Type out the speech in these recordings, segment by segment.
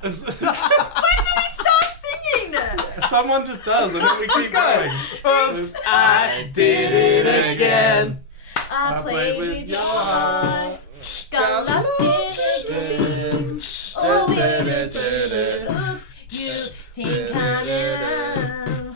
When do we start singing? Someone just does, and then we keep going. Oops, I did it again. I played with your heart. Got lost in it. Oh, baby, you think I am.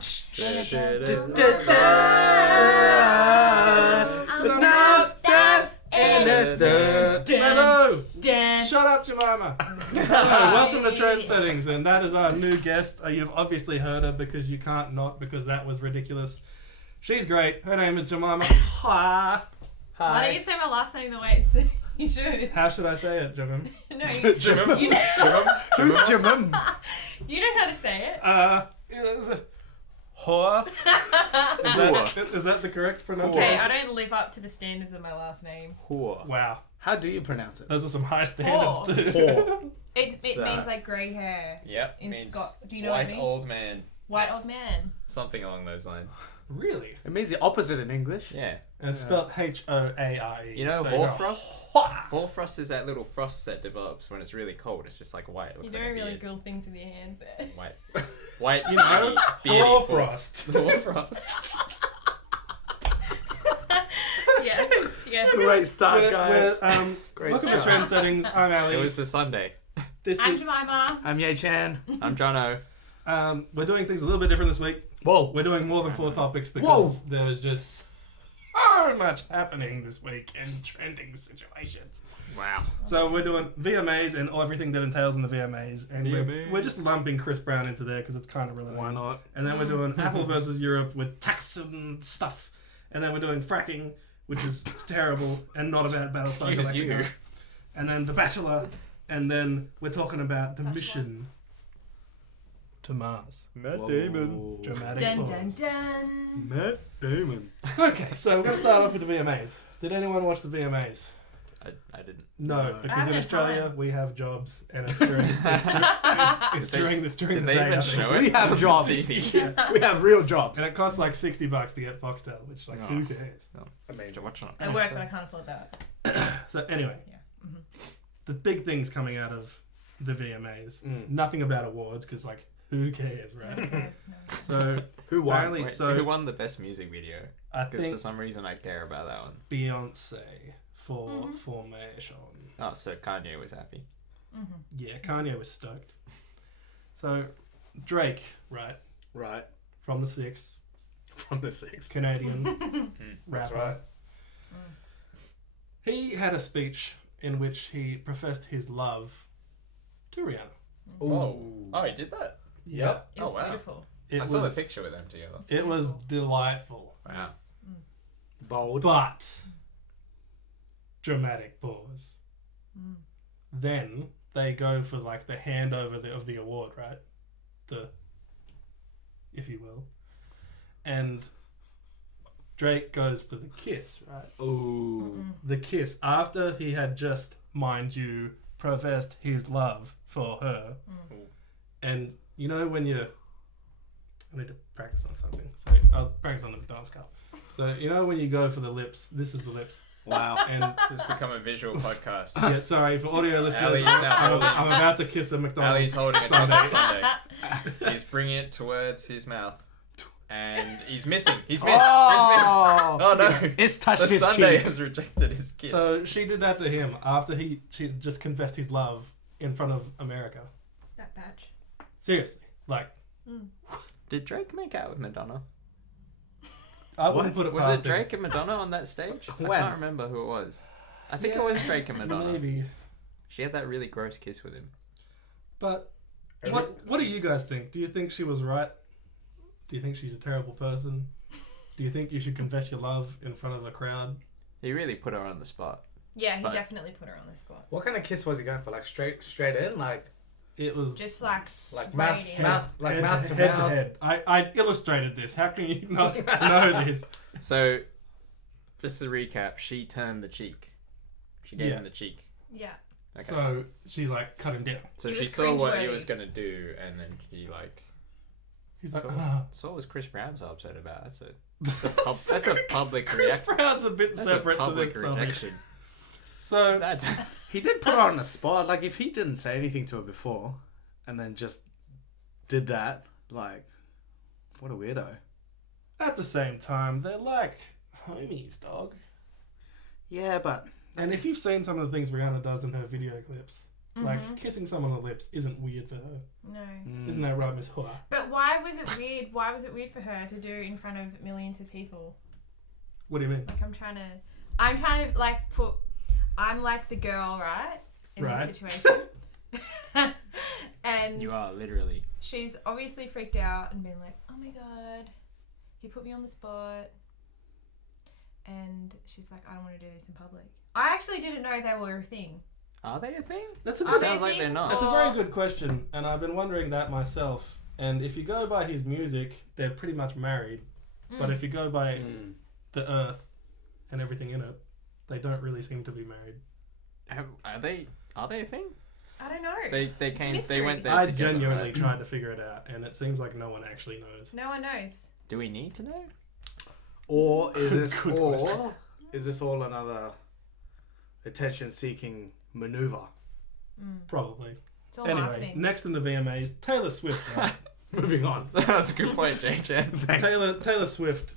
But now that innocent. Hello! Shut up, Jemima! Hello, welcome to Trend Settings, and that is our new guest. You've obviously heard her because you can't not, because that was ridiculous. She's great. Her name is Jemima. Hi. Why don't you say my last name the way it's you should? How should I say it, Jemima? No, you know, Who's Jemim? you know how to say it. Whore. Is that the correct pronunciation? Okay, I don't live up to the standards of my last name. Whore. Wow. How do you pronounce it? Those are some high standards Whore. too. Whore. It means like grey hair. Yep. In means Do you know what I white mean? old man. White old man. Something along those lines. Really? It means the opposite in English. Yeah. And it's spelled Hoare. You know so hoarfrost? Hoarfrost is that little frost that develops when it's really cold. It's just like white. It looks You're like doing a really beard. cool things with your hands there. White. White, You know, beardy hoarfrost. Hoarfrost. Yes. Great start, guys. Great Welcome to start. Trend Settings. I'm Ali. It was the Sunday. This I'm is, Jemima. I'm Ye Chan. I'm Jono. we're doing things a little bit different this week. Whoa. We're doing more than 4 topics because there's just so much happening this week in trending situations. Wow. So we're doing VMAs and everything that entails in the VMAs, and we're just lumping Chris Brown into there because it's kind of relevant. Why not? And then we're doing Apple versus Europe with tax and stuff, and then we're doing Fracking, which is terrible and not about Battlestar Excuse Galactica. you. And then The Bachelor, and then we're talking about the mission to Mars. Matt Whoa. Dramatic Dun pause. dun dun. Matt Damon. Okay, so we're going to start off with the VMAs. Did anyone watch the VMAs? I didn't. No, No. because I in had Australia time. we have jobs, and it's during it's during Did the they day. I even think. show it? We have on jobs. TV. We have real jobs. And it costs like $60 to get Foxtel, which like who cares? Amazing. Watch on. I work, but I can't afford that. So anyway, Yeah. Mhm. the big things coming out of the VMAs. Nothing about awards because like who cares, right? Okay, So Who won? apparently, Wait, so who won the best music video? I Because think for some reason I care about that one. Beyonce for Formation. Oh, so Kanye was happy. Yeah, Kanye was stoked. So Drake, right, Right. from the Six, From the 6. Canadian That's rapper. right. He had a speech in which he professed his love to Rihanna. Oh, he did that? Yep. It was Oh, wow. beautiful. It I saw was, the picture with them together. It was delightful, Wow. Yes. Bold. but dramatic pause. Then they go for like the handover of the award, right? If you will, and Drake goes for the kiss, right? Ooh. The kiss after he had just, mind you, professed his love for her. And you know when I need to practice on something. So I'll practice on the McDonald's cup. So you know when you go for the lips, this is the lips. Wow. And This has become a visual podcast. yeah, sorry for audio listeners. Ali's now holding- I'm about to kiss a McDonald's. Ali's holding a Sunday. chocolate sundae. He's bringing it towards his mouth. And he's missing. He's missed. Oh. He's missed. Oh no. It's touched The his sundae cheek. has rejected his kiss. So she did that to him after she just confessed his love in front of America. That batch. Seriously, like Did Drake make out with Madonna? I wouldn't put it Was past it Drake and Madonna on that stage? I When? can't remember who it was. I think it was Drake and Madonna. Maybe, She had that really gross kiss with him. but what do you guys think? Do you think she was right? Do you think she's a terrible person? Do you think you should confess your love in front of a crowd? He really put her on the spot. Yeah, he But- definitely put her on the spot. What kind of kiss was he going for? Like straight in? Like It was Just like mouth, straight in. mouth, like head mouth to head mouth. to head. I illustrated this. How can you not know this? So, just to recap, she turned the cheek. She gave Yeah. him the cheek. Yeah. Okay. So she like cut him down. So It she was saw what he cringeworthy. was going to do, and then she like... He's like, So, "Ah." so what was Chris Brown so upset about? That's a public Chris reaction. Brown's a bit That's separate a to public this topic. rejection. So That's He did put her on the spot. Like, if he didn't say anything to her before, and then just did that, like, what a weirdo. at the same time, they're like homies, dog. Yeah, but And if you've seen some of the things Rihanna does in her video clips, like kissing someone on the lips isn't weird for her. No. Isn't that right, Miss Hoa? But why was it weird? Why was it weird for her to do in front of millions of people? What do you mean? Like I'm trying to like I'm like the girl, right? In Right. this situation. And you are literally. she's obviously freaked out and been like, oh my god, he put me on the spot. And she's like, I don't want to do this in public. I actually didn't know they were a thing. Are they a thing? That's a Are good, they sounds a like thing? they're not. that's a very good question, and I've been wondering that myself. And if you go by his music, they're pretty much married. But if you go by the earth and everything in it, they don't really seem to be married. Are they a thing? I don't know. They came. They mystery. went there I together. genuinely Right? tried to figure it out, and it seems like no one actually knows. No one knows. Do we need to know? Or is this Good all? question. Is this all another attention-seeking maneuver? Probably. It's all Anyway, marketing. next in the VMAs, Taylor Swift. Right? Moving on. That's a good point, JJ. Thanks. Taylor Swift,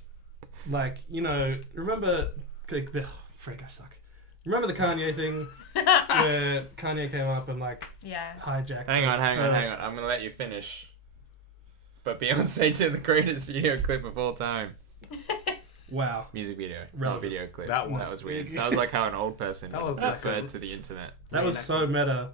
like, you know, remember freak, I suck. Remember the Kanye thing where Kanye came up and like Yeah. hijacked. Hang on. her- I'm gonna let you finish. But Beyonce did the greatest video clip of all time. Wow. Music video, not Relevant. video clip. That one. That was weird. That was like how an old person That was referred like a- to the internet. That was so meta.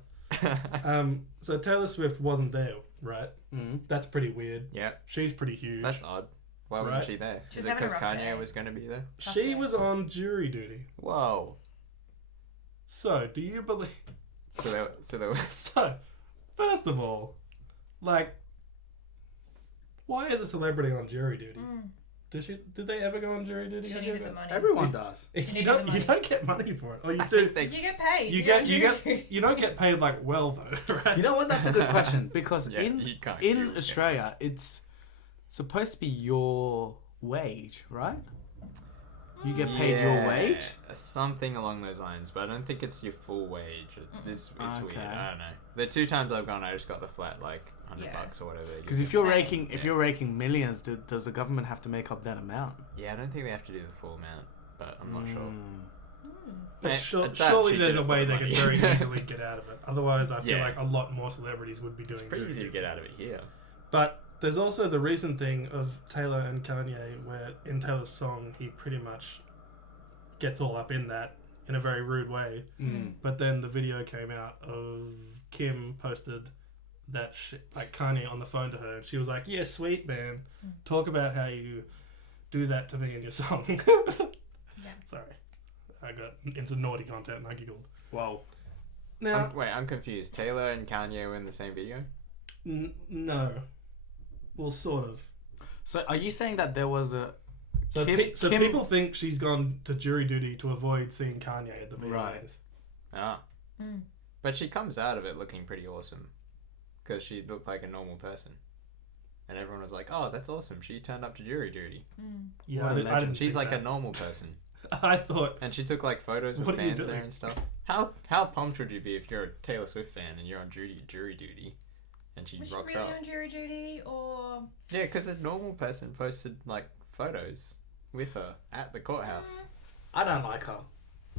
So Taylor Swift wasn't there, right? Mm. That's pretty weird. Yeah, She's pretty huge. that's odd. Why wasn't Right. she there? She's Is it having a because rough Kanye day. was going to be there? She was on jury duty. Whoa. So, do you believe? So there was. So, first of all, like, why is a celebrity on jury duty? Did they ever go on jury duty? She Have you needed ever- the money. Everyone does. You needed don't. the You money. don't get money for it, or you I do. think they. You get paid. You to get. go You do get. jury. You don't get paid like well though, right? You know what? That's a good question because Yeah, you can't in do it. Australia, it's supposed to be your wage, right? You get paid your wage. Something along those lines, but I don't think it's your full wage. It's weird. Okay. I don't know. The 2 times I've gone, I just got the flat like $100 Yeah. or whatever. Because if you're Same. raking, if you're raking millions, does the government have to make up that amount? Yeah, I don't think they have to do the full amount, but I'm not sure. But I surely actually there's did a it way for they the could money. very easily get out of it. Otherwise, I feel Yeah. like a lot more celebrities would be doing. It's pretty jury easy to duty. get out of it here. But there's also the recent thing of Taylor and Kanye, where in Taylor's song he pretty much gets all up in that in a very rude way. But then the video came out of Kim posted that shit, like Kanye on the phone to her, and she was like, "Yeah, sweet man, talk about how you do that to me in your song." Yeah. Sorry, I got into naughty content and I giggled. Wow. Now, I'm confused. Taylor and Kanye were in the same video? no, well, sort of. So are you saying that there was a So, Kim- people think she's gone to jury duty to avoid seeing Kanye at the VMAs. Right. Ah. But she comes out of it looking pretty awesome. Because she looked like a normal person. And everyone was like, oh, that's awesome. She turned up to jury duty. Yeah, What a I didn't legend. She's think like that. a normal person. I thought, And she took like photos of What are you fans there doing? and stuff. How pumped would you be if you're a Taylor Swift fan and you're on jury duty and she Was she rocks really up? on jury duty or? Yeah, because a normal person posted like photos with her at the courthouse. I don't like her.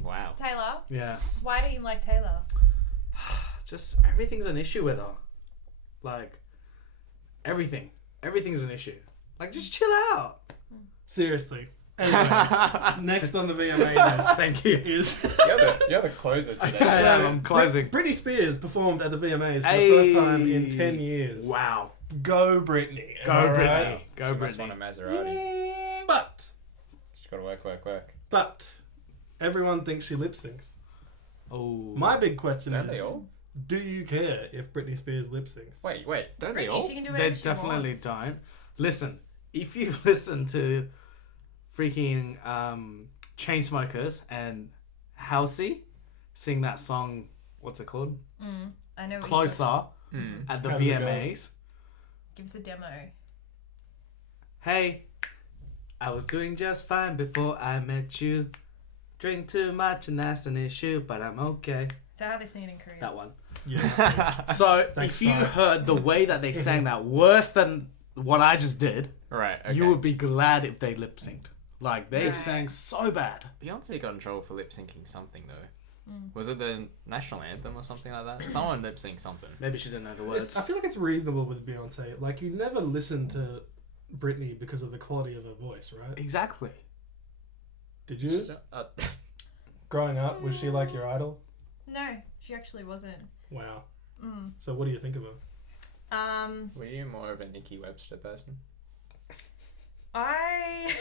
Wow. Taylor? Yeah. Why don't you like Taylor? Just everything's an issue with her. Like everything's an issue. Like just chill out. seriously. Anyway, next on the VMA list Thank you. is You're the closer today. I'm closing. Britney Spears performed at the VMAs for Hey. the first time in 10 years. Wow. Go Britney. Go Am I Britney. right? Go Must want a Britney. Maserati. But She's got to work. But everyone thinks she lip syncs. Oh. My big question Don't is, they all? do you care if Britney Spears lip syncs? Wait. Don't they Britney, all? she can do They whatever she definitely wants. don't. Listen, if you've listened to freaking Chainsmokers and Halsey sing that song, what's it called? I know. what you're Closer Mm. at the How's it go? VMAs. Give us a demo. Hey, I was doing just fine before I met you. Drink too much and that's an issue, but I'm okay. So how they sing it in Korean? That one. Yeah. So Thanks, if you Si. heard the way that they sang that worse than what I just did, Right. Okay. you would be glad if they lip synced. Like they Right. sang so bad. Beyonce got in trouble for lip syncing something though. Was it the national anthem or something like that? Someone lip synced something. Maybe she didn't know the words. I feel like it's reasonable with Beyonce. Like, you never listen to Britney because of the quality of her voice, right? Exactly. Did you? Growing up, was she like your idol? No, she actually wasn't. Wow. Mm. So what do you think of her? Were you more of a Nikki Webster person? I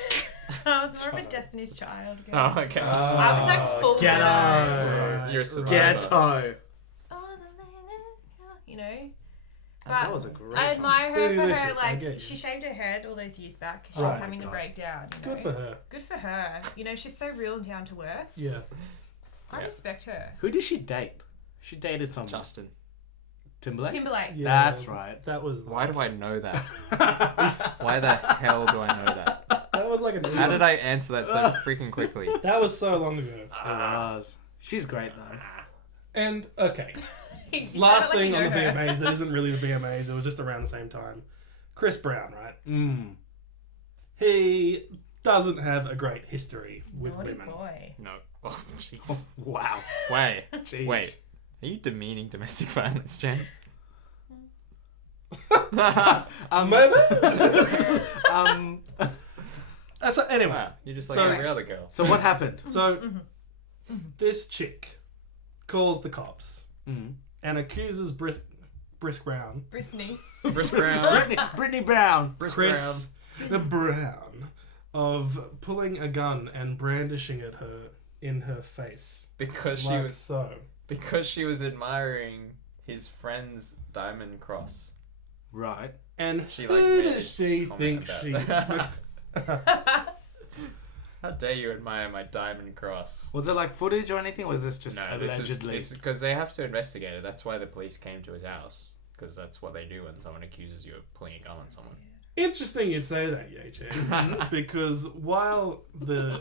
was more of a Destiny's Child girl. Oh, okay. I was like full Ghetto. Right, You're a right. survivor. Ghetto. You know. That But was a great I song. admire her for her, Bootylicious, I get you. like, she shaved her head all those years back because she Right. was having the God. breakdown, you know. Good for her. Good for her. You know, she's so real and down to earth. Yeah. I Yeah. respect her. Who did she date? She dated some Justin. Timberlake. Timberlake. Yeah. That's right. That was. Why do I know that? Why the hell do I know that? That was like an. How did I answer that so freaking quickly? That was so long ago. It was. She's great though. And okay, You sound last like thing you on the know her. VMAs that isn't really the VMAs. It was just around the same time. Chris Brown, right? Mm. He doesn't have a great history with Naughty women. boy. No. Oh, jeez. Wow. Wait. Jeez. Wait. Are you demeaning domestic violence, Jen? Maybe. So anyway, Wow. You're just like So- every other girl. So what happened? so this chick calls the cops Mm. and accuses Brisk Brown, Brittany. Chris Brown. Brittany Brown. Chris Brown, of pulling a gun and brandishing it in her face. Because she Like was so. because she was admiring his friend's diamond cross. Right. And She, who like, made does a she comment think about she... How dare you admire my diamond cross? Was it like footage or anything? Or was this just No, allegedly? this is because they have to investigate it. That's why the police came to his house. Because that's what they do when someone accuses you of pulling a gun on someone. Interesting you'd say that, Yeche. Because while the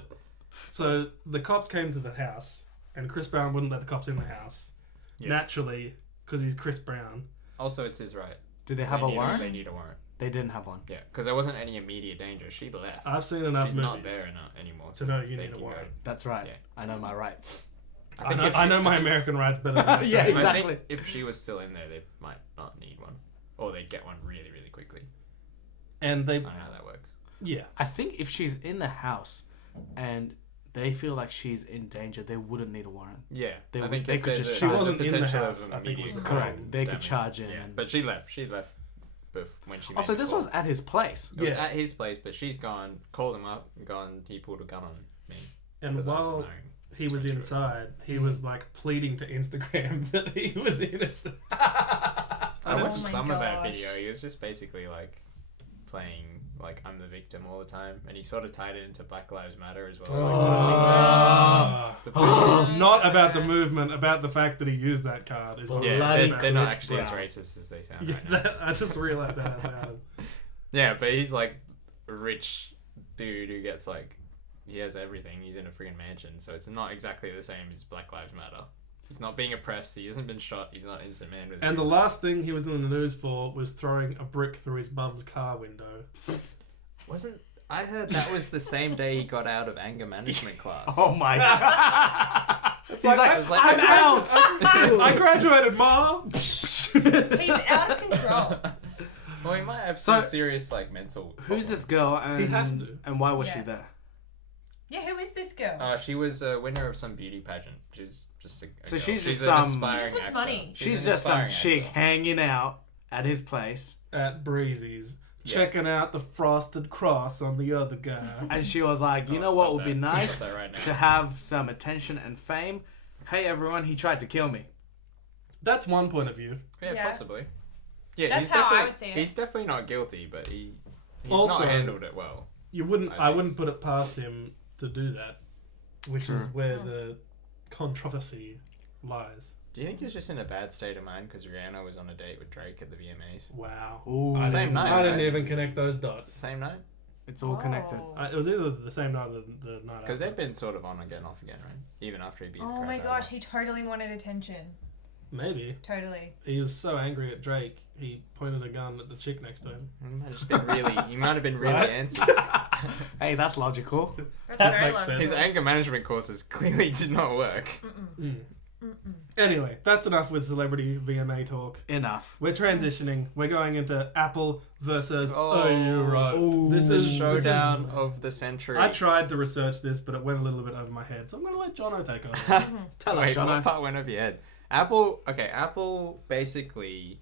cops came to the house and Chris Brown wouldn't let the cops in the house, Yeah. naturally, because he's Chris Brown. Also, it's his right. Did they have a warrant? They need a warrant. They didn't have one. Yeah, because there wasn't any immediate danger. She left. I've seen enough She's movies not there anymore. to know you they need a can warrant. That's right. Yeah. I know my rights. I know my American rights better than Yeah, Australian. exactly. I think if she was still in there, they might not need one. Or they'd get one really, really quickly. And they, I don't know how that works. yeah. I think if she's in the house and they feel like she's in danger, they wouldn't need a warrant. Yeah, They I would- think they if could there's just a- charge- there's a She wasn't in the potential house, of I think it was immediate Correct. crime They could damage. charge in. Yeah, And... but she left. When she. Also, made the this call. was at his place. It was Yeah. at his place, but she's gone, called him up, and gone. He pulled a gun on me. And 'cause I was while admiring he was his friend's inside, he Mm. was like pleading to Instagram that he was innocent. I Oh watched my some of that gosh. video. He was just basically like playing like I'm the victim all the time, and he sort of tied it into Black Lives Matter as well. Oh. The police- Not about the movement, about the fact that he used that card. Is what Yeah, I'm yeah, talking they're about. not Chris actually as Brown. racist as they sound. Yeah, Right now. I just realized that out loud. Yeah, but he's like a rich dude who gets like he has everything. He's in a freaking mansion, so it's not exactly the same as Black Lives Matter. He's not being oppressed. He hasn't been shot. He's not an innocent man. With And the last thing he was doing the news for was throwing a brick through his mum's car window. wasn't. I heard that was the same day he got out of anger management class. Oh my god. He's like, it's like- I'm out. I graduated, Mom! He's out of control. Well, he might have So- some serious like mental. Who's this girl? And, He has to. And why was she Yeah. there? Yeah, who is this girl? She was a winner of some beauty pageant. She's just a So girl. she's just an some- aspiring She just wants actor. money. She's an just some aspiring chick actor. hanging out at his place. At Breezy's, Yeah. checking out the frosted cross on the other guy. And she was like, you Oh, know what stop would be that. nice? Stop that right now. To have some attention and fame. Hey everyone, he tried to kill me. That's one point of view. Yeah, Yeah. possibly. Yeah, That's he's how I definitely, would see it. He's definitely not guilty, but he's Also- not handled it well. I think. wouldn't put it past him to do that, which is True. where the controversy lies. Do you think he was just in a bad state of mind because Rihanna was on a date with Drake at the VMAs? Wow. Ooh. I Same didn't, night, I didn't right? even connect those dots. Same night? It's all connected. It was either the same night or the night Because after. they've been sort of on again, off again, right? Even after he beat the Oh crap my out of gosh, her. he totally wanted attention. Maybe. Totally. He was so angry at Drake, he pointed a gun at the chick next to him. He might have been really Right? antsy. Hey, that's logical. That's very very sense. logical. His anger management courses clearly did not work. Anyway, that's enough with celebrity VMA talk. Enough. We're transitioning. We're going into Apple versus Oh, you're right. Ooh. This The is showdown of the century. I tried to research this, but it went a little bit over my head, so I'm going to let Jono take over. Tell us, Wait, Jono. what part went over your head? Apple basically...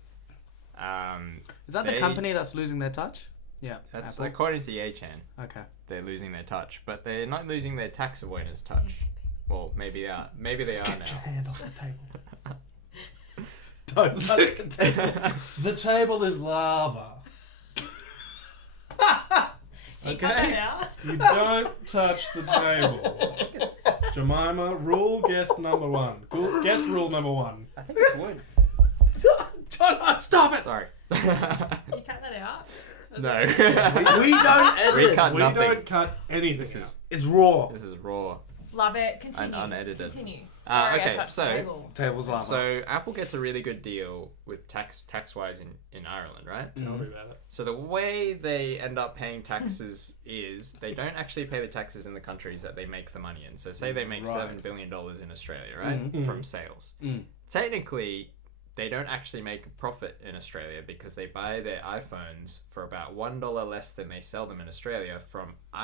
Is that the they- company that's losing their touch? Yeah. That's Apple. according to Ye-Chan. Okay. They're losing their touch, but they're not losing their tax avoidance touch. Well, maybe they are. Maybe they are Get your now. hand off the table. Don't touch the table. The table is lava. She cut Okay. it out. You don't touch the table. Jemima, guest number one. Guest rule number one. I think it's wood. Jono, stop it! Sorry. You cut that out? No. We don't edit. We cut We nothing. don't cut anything. This out. is It's raw. this is raw. Love it. Continue. And unedited. Continue. Sorry, I okay, touched so- the table. Tables lava. So Apple gets a really good deal with tax wise in Ireland, right? Tell me about it. So the way they end up paying taxes is they don't actually pay the taxes in the countries that they make the money in. So say they make Right. $7 billion in Australia, right? Mhm. From sales. Mm. Technically, they don't actually make a profit in Australia because they buy their iPhones for about $1 less than they sell them in Australia from the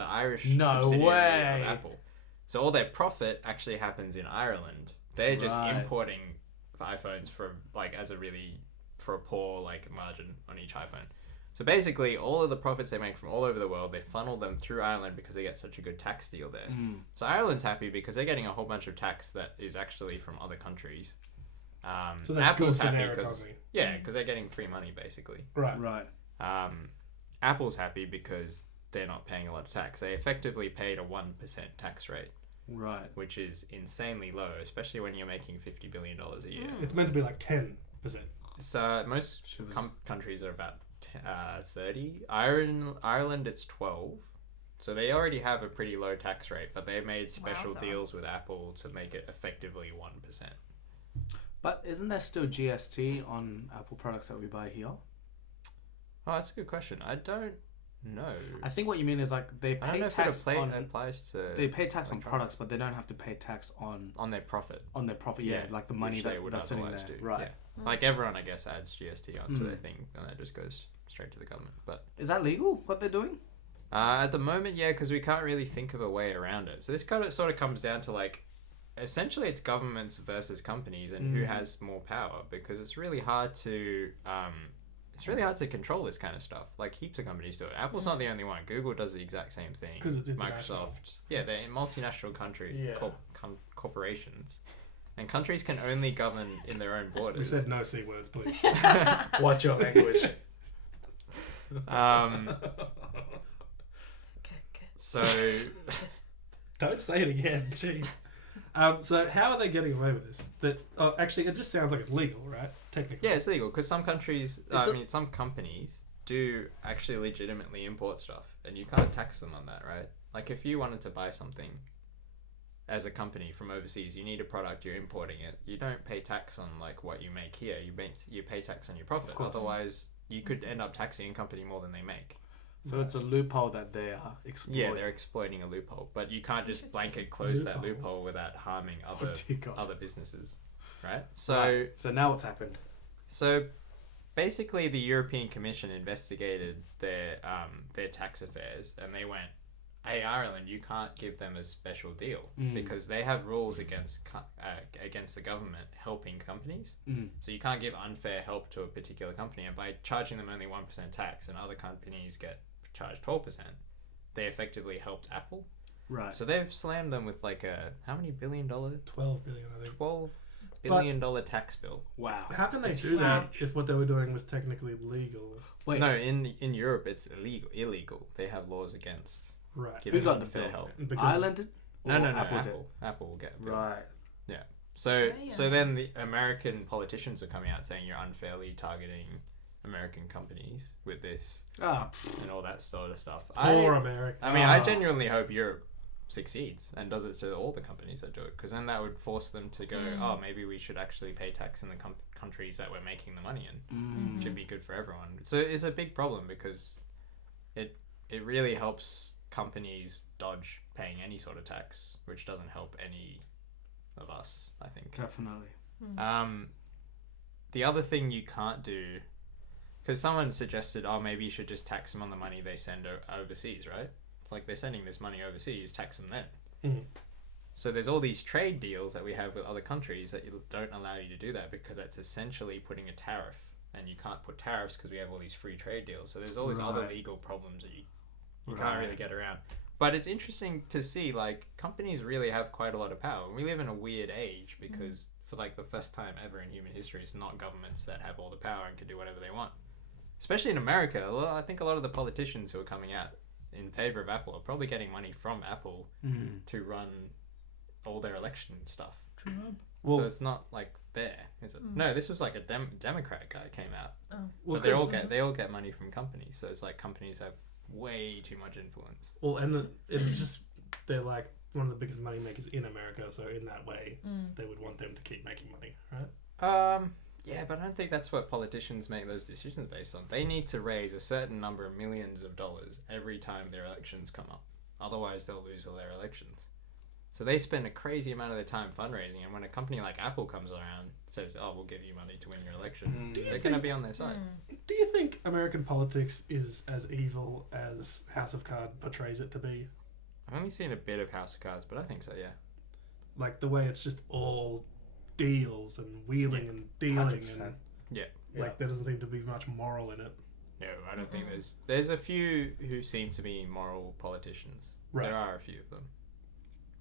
Irish No subsidiary way. of Apple. So all their profit actually happens in Ireland. They're just Right. importing iPhones for a poor margin on each iPhone. So basically, all of the profits they make from all over the world, they funnel them through Ireland because they get such a good tax deal there. So Ireland's happy because they're getting a whole bunch of tax that is actually from other countries. So that's Apple's good for happy their because economy. because they're getting free money basically. Right. Right. Apple's happy because they're not paying a lot of tax. They effectively paid a 1% tax rate, Right. which is insanely low, especially when you're making $50 billion a year. It's meant to be like 10%. So most Shivers. countries are about 30. Ireland, it's 12. So they already have a pretty low tax rate, but they made special Wowza. deals with Apple to make it effectively 1%. But isn't there still GST on Apple products that we buy here? Oh, that's a good question. I don't know. I think what you mean is like they I don't pay know if tax it on applies to they pay tax on electronics. products, but they don't have to pay tax on on their profit. their profit. Yeah, like the money which that they would that's sitting otherwise there. do. Right. Yeah. Like everyone, I guess, adds GST onto Mm. their thing, and that just goes straight to the government. But Is that legal? What they're doing? at the moment, yeah, because we can't really think of a way around it. So this kind of sort of comes down to essentially it's governments versus companies and who has more power, because it's really hard to control this kind of stuff. Like heaps of companies do it. Apple's not the only one. Google does the exact same thing. 'Cause it's international. Microsoft, yeah, they're in multinational country Yeah. corporations, and countries can only govern in their own We borders. said no C words, please. Watch your language. So Don't say it again. Jeez. So how are they getting away with this? Actually, it just sounds like it's legal, right? Technically. yeah, it's legal because some countries, It's some companies do actually legitimately import stuff, and you can't tax them on that, right? Like if you wanted to buy something as a company from overseas, you need a product, you're importing it. You don't pay tax on what you make here. You pay tax on your profit. Of course. Otherwise, you could end up taxing a company more than they make. So it's a loophole that they are exploiting. Yeah, they're exploiting a loophole, but you can't just blanket close that Loophole. loophole without harming Oh, dear God. other businesses, right? So. Right. So now what's happened? So, basically, the European Commission investigated their tax affairs, and they went, "Hey, Ireland, you can't give them a special deal because they have rules against the government helping companies. So you can't give unfair help to a particular company, and by charging them only 1% tax, and other companies get charged 12%, they effectively helped Apple. Right. So they've slammed them with how many $12 billion? 12 billion, I think. $12 billion tax bill. Wow. How can they That's do that huge. if what they were doing was technically legal? Wait. No, in Europe it's illegal. They have laws against Right. giving Who got the unfair bill? help. Because- Ireland did? No, Or Apple did? did. Apple will get a bill. Right. So Damn. then the American politicians were coming out saying you're unfairly targeting American companies with this Ah, and all that sort of stuff. Poor America. I mean, I genuinely hope Europe succeeds and does it to all the companies that do it, because then that would force them to go, oh, maybe we should actually pay tax in the countries that we're making the money in. It should be good for everyone. So it's a big problem because it really helps companies dodge paying any sort of tax, which doesn't help any of us, I think. definitely. The other thing you can't do, because someone suggested, oh, maybe you should just tax them on the money they send overseas, right? It's like they're sending this money overseas, tax them then. So there's all these trade deals that we have with other countries that don't allow you to do that, because that's essentially putting a tariff, and you can't put tariffs because we have all these free trade deals. So there's all these other legal problems that you can't really get around. But it's interesting to see, like, companies really have quite a lot of power. We live in a weird age because for like the first time ever in human history, it's not governments that have all the power and can do whatever they want. Especially in America, I think a lot of the politicians who are coming out in favor of Apple are probably getting money from Apple to run all their election stuff. Well, So it's not like fair, is it? No, this was like a Democrat guy came out, well, but they all get money from companies. So it's like companies have way too much influence. well, and it's just they're like one of the biggest money makers in America. So in that way, they would want them to keep making money, right? Yeah, but I don't think that's what politicians make those decisions based on. They need to raise a certain number of millions of dollars every time their elections come up. Otherwise, they'll lose all their elections. So they spend a crazy amount of their time fundraising, and when a company like Apple comes around, says, oh, we'll give you money to win your election, they're going to be on their side. Do you think American politics is as evil as House of Cards portrays it to be? I've only seen a bit of House of Cards, but I think so, yeah. Like the way it's just all deals and wheeling and dealing 100%. and Yeah. like there doesn't seem to be much moral in it. No, I don't think there's a few who seem to be moral politicians. Right. There are a few of them.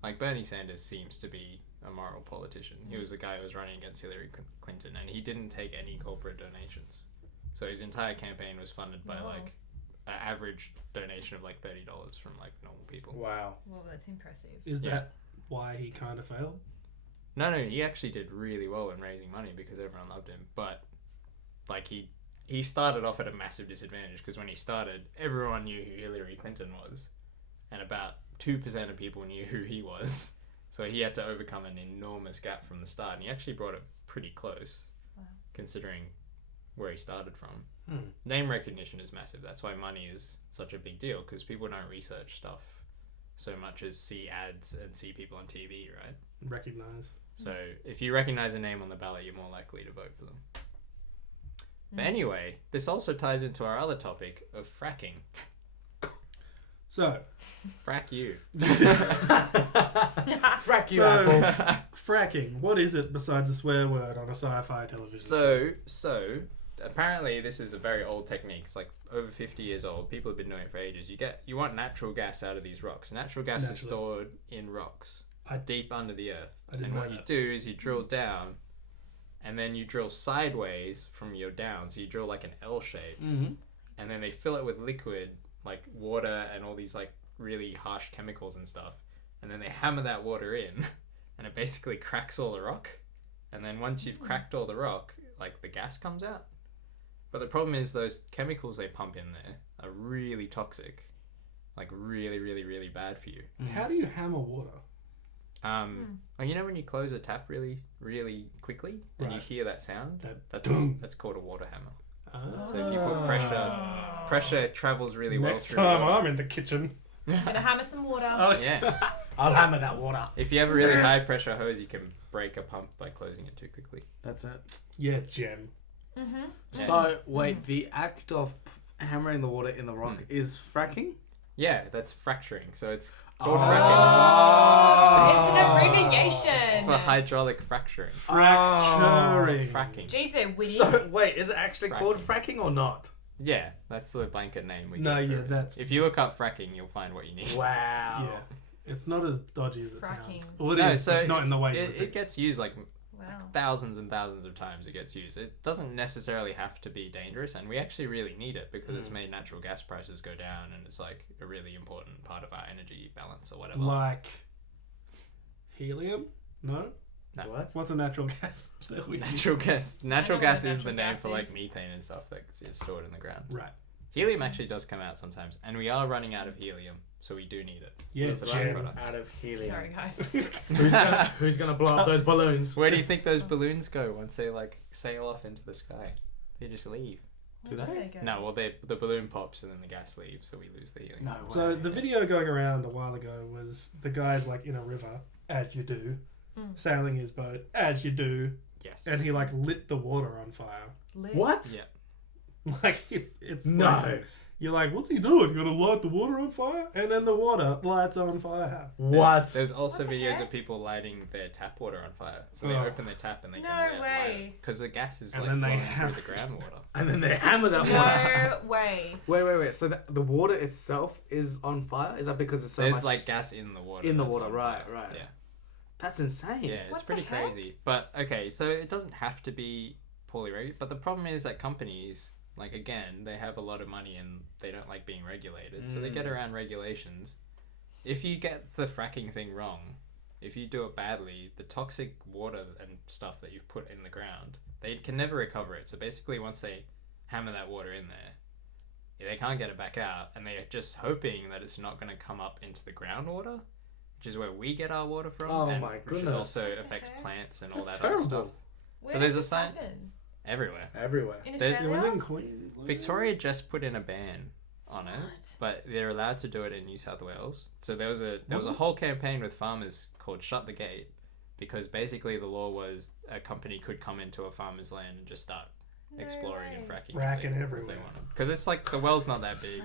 Like Bernie Sanders seems to be a moral politician. He was the guy who was running against Hillary Clinton, and he didn't take any corporate donations. So his entire campaign was funded by like an average donation of like $30 from like normal people. Wow. Well, that's impressive. Is Yeah. that why he kind of failed? No, he actually did really well in raising money because everyone loved him. But like he started off at a massive disadvantage because when he started, everyone knew who Hillary Clinton was, and about 2% of people knew who he was. So he had to overcome an enormous gap from the start, and he actually brought it pretty close, considering where he started from. Name recognition is massive. That's why money is such a big deal, because people don't research stuff so much as see ads and see people on TV, right? Recognize. So if you recognize a name on the ballot, you're more likely to vote for them. But anyway, this also ties into our other topic of fracking. So, Frack you. Frack you, So- Apple. fracking. What is it besides a swear word on a sci-fi television? So apparently this is a very old technique. It's like over 50 years old. People have been doing it for ages. You want natural gas out of these rocks. Natural gas is Naturally. stored in rocks deep under the earth. I didn't And know what you that. do is you drill down, and then you drill sideways from your down. So you drill like an L shape, and then they fill it with liquid like water and all these like really harsh chemicals and stuff, and then they hammer that water in, and it basically cracks all the rock. And then once you've cracked all the rock, like the gas comes out. But the problem is those chemicals they pump in there are really toxic, like really, really, really bad for you. How do you hammer water? Well, you know when you close a tap really, really quickly and you Right. hear that sound? That That's called a water hammer. Ah. So if you put pressure travels really well Next through time water. I'm in the kitchen. Gonna hammer some water. Oh, Yeah. I'll hammer that water. If you have a really high pressure hose, you can break a pump by closing it too quickly. That's it. yeah, Jen. Yeah. So, wait, the act of hammering the water in the rock is fracking? Yeah, that's fracturing. So it's called Oh. fracking. It's an It's abbreviation. for hydraulic fracturing. Fracturing. Fracking. Jeez, they're witty. So, wait, is it actually Fracking. called fracking or not? Yeah, that's the blanket name we No, give for yeah, it. that's- If you look up fracking, you'll find what you need. Wow. Yeah. It's not as dodgy as it Fracking. sounds. Well, it No, is, so but not in the way you would it think. gets used like Wow. thousands and thousands of times. It gets used. It doesn't necessarily have to be dangerous, and we actually really need it because it's made natural gas prices go down, and it's like a really important part of our energy balance or whatever. Like helium? No? No. What? What's a natural gas? Natural gas. Natural I know gas what is the natural name gas for like is. methane and stuff that is stored in the ground. Right. Helium actually does come out sometimes, and we are running out of helium, so we do need it. Yeah, It's a Jen. byproduct. Out of helium. Sorry, guys. Who's gonna blow up those balloons? Where do you think those balloons go once they like sail off into the sky? They just leave. Do Where they? go? No, well, the balloon pops and then the gas leaves, so we lose the helium. No way. So the video going around a while ago was the guy's like in a river, as you do, sailing his boat, as you do, Yes. and he like lit the water on fire. Lit. What? Yeah. Like it's No. like, you're like, what's he doing? You gonna light the water on fire? And then the water lights on fire. What? There's also What the videos heck? of people lighting their tap water on fire. So they Oh. open their tap and they No can light way. because the gas is And like then they flowing through the groundwater. And then they hammer that water. No way. Wait. So the water itself is on fire? Is that because it's so There's much like gas in the water. in the that's water? on Right. fire. Yeah. That's insane. Yeah, it's What pretty the heck? crazy. But okay, so it doesn't have to be poorly regulated. But the problem is that companies, like again, they have a lot of money and they don't like being regulated, so they get around regulations. If you get the fracking thing wrong, if you do it badly, the toxic water and stuff that you've put in the ground, they can never recover it. So basically, once they hammer that water in there, they can't get it back out, and they're just hoping that it's not going to come up into the groundwater, which is where we get our water from. Oh and my which goodness. is also affects Okay. plants and all That's that other stuff. terrible. Where So does there's a this sign- happen? Everywhere. Everywhere. In There- Australia? It was in Queensland. Victoria just put in a ban on it, What? but they're allowed to do it in New South Wales. So there was a Was it? whole campaign with farmers called Shut the Gate, because basically the law was a company could come into a farmer's land and just start No exploring and way. fracking. Fracking if they everywhere. wanted. Because it's like the well's not that big.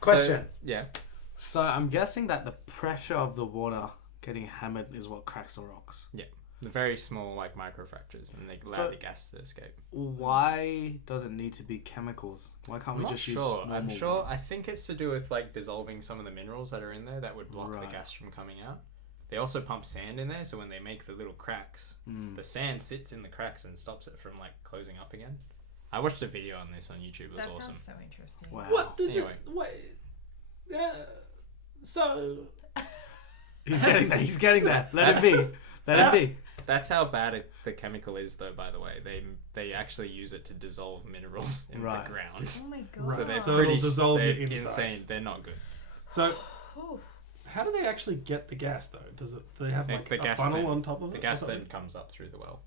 Question. So, yeah. So I'm guessing that the pressure of the water getting hammered is what cracks the rocks. The very small like microfractures, and they allow So- the gas to escape. Why does it need to be chemicals? Why can't I'm we not just sure. use I'm normal sure. water? I think it's to do with like dissolving some of the minerals that are in there that would block the Right. gas from coming out. They also pump sand in there, so when they make the little cracks, Mm. the sand sits in the cracks and stops it from like closing up again. I watched a video on this on YouTube. It was That awesome. sounds so interesting. Wow. What does Anyway. it? Wait. So He's getting there. He's getting there. Let it be. Let That's- it be. That's how bad the chemical is, though. By the way, they actually use it to dissolve minerals in Right. the ground. Oh my god. So they're So pretty it'll dissolve they're your insides. insane. They're not good. So Ooh. how do they actually get the gas though? Does it? Do they have like The a gas funnel then- on top of it? The or gas something? then comes up through the well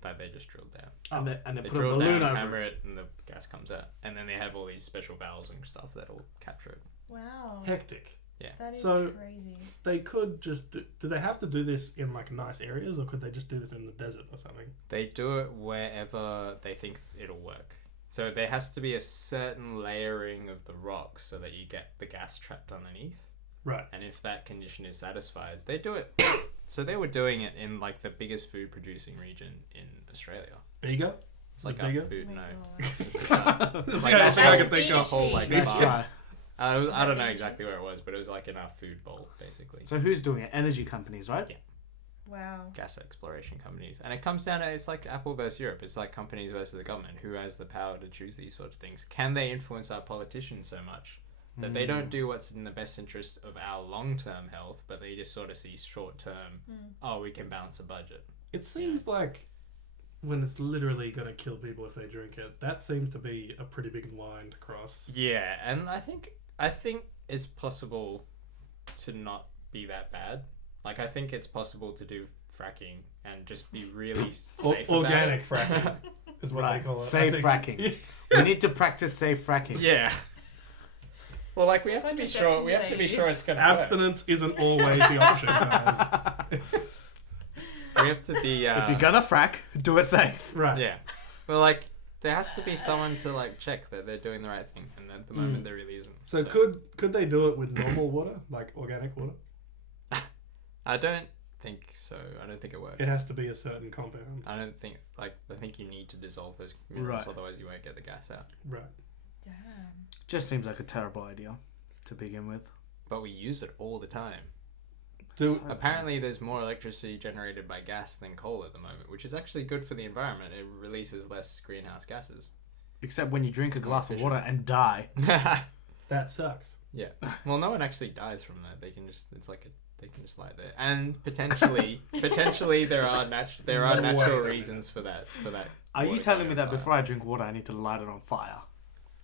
that they just drilled down. And they They put a drill balloon down, over hammer it. it, and the gas comes out. And then they have all these special valves and stuff that'll capture it. Wow. Hectic. That is So- crazy. They could just do they have to do this in like nice areas, or could they just do this in the desert or something? They do it wherever they think it'll work. So there has to be a certain layering of the rocks so that you get the gas trapped underneath. Right. And if that condition is satisfied, they do it. So they were doing it in like the biggest food producing region in Australia. Bigger. It's like it our bigger? food. Oh my No, God. It's just, That's like the only that's thing I how can think a of. whole like Let's farm. try. I don't know Is that exactly cheese? where it was, but it was like in our food bowl, basically. So who's doing it? Energy companies, right? Yeah. Wow. Gas exploration companies. And it comes down to, it's like Apple versus Europe. It's like companies versus the government. Who has the power to choose these sort of things? Can they influence our politicians so much that they don't do what's in the best interest of our long-term health, but they just sort of see short-term, oh, we can balance a budget. It seems like when it's literally going to kill people if they drink it, that seems to be a pretty big line to cross. Yeah, and I think it's possible to not be that bad. Like, I think it's possible to do fracking and just be really safe Organic about it. fracking is what Right. they call it. I Safe think. fracking. We need to practice safe fracking. Yeah. Well, like, we have to be sure. We have to be sure it's gonna work. Abstinence isn't always the option, guys. We have to be. If you're gonna frack, do it safe. Right. Yeah. Well, like, there has to be someone to like check that they're doing the right thing, and at the moment there really isn't. So could they do it with normal water, like organic water? I don't think so. I don't think it works. It has to be a certain compound. I don't think I think you need to dissolve those minerals, Right. otherwise you won't get the gas out. Right. Damn. Just seems like a terrible idea to begin with. But we use it all the time. Do Apparently, there's more electricity generated by gas than coal at the moment, which is actually good for the environment. It releases less greenhouse gases. Except when you drink a It's glass of efficient. water and die. that sucks. Yeah. Well, no one actually dies from that. They can just, it's like a they can just light there, and potentially there are natural reasons for that. Are you water telling going me that on fire. before I drink water, I need to light it on fire?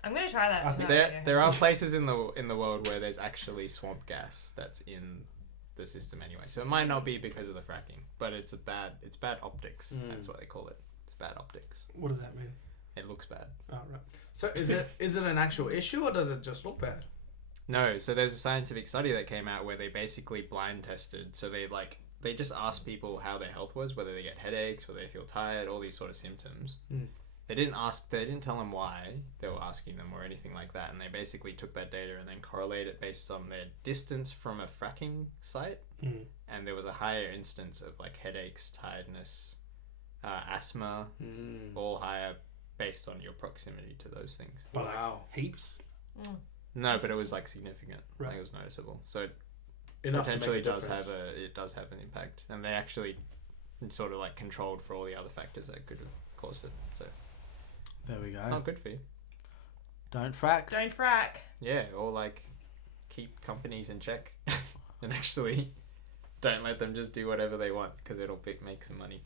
I'm gonna try that. I think tonight, There are places in the world where there's actually swamp gas that's in the system anyway. So it might not be because of the fracking, but it's bad optics. That's what they call it. It's bad optics. What does that mean? It looks bad. Oh, right. So is it an actual issue or does it just look bad? No, so there's a scientific study that came out where they basically blind tested. So they just asked people how their health was, whether they get headaches, whether they feel tired, all these sort of symptoms. They didn't tell them why they were asking them or anything like that, and they basically took that data and then correlated it based on their distance from a fracking site, and there was a higher instance of like headaches, tiredness, asthma, all higher based on your proximity to those things. But Wow. heaps. No, but it was like significant. Right. Like, it was noticeable. So Enough to potentially make a does difference. have an impact, and they actually sort of like controlled for all the other factors that could have caused it. So There we go. it's not good for you. Don't frack. Don't frack. Yeah, or like keep companies in check, and actually don't let them just do whatever they want because it'll make some money.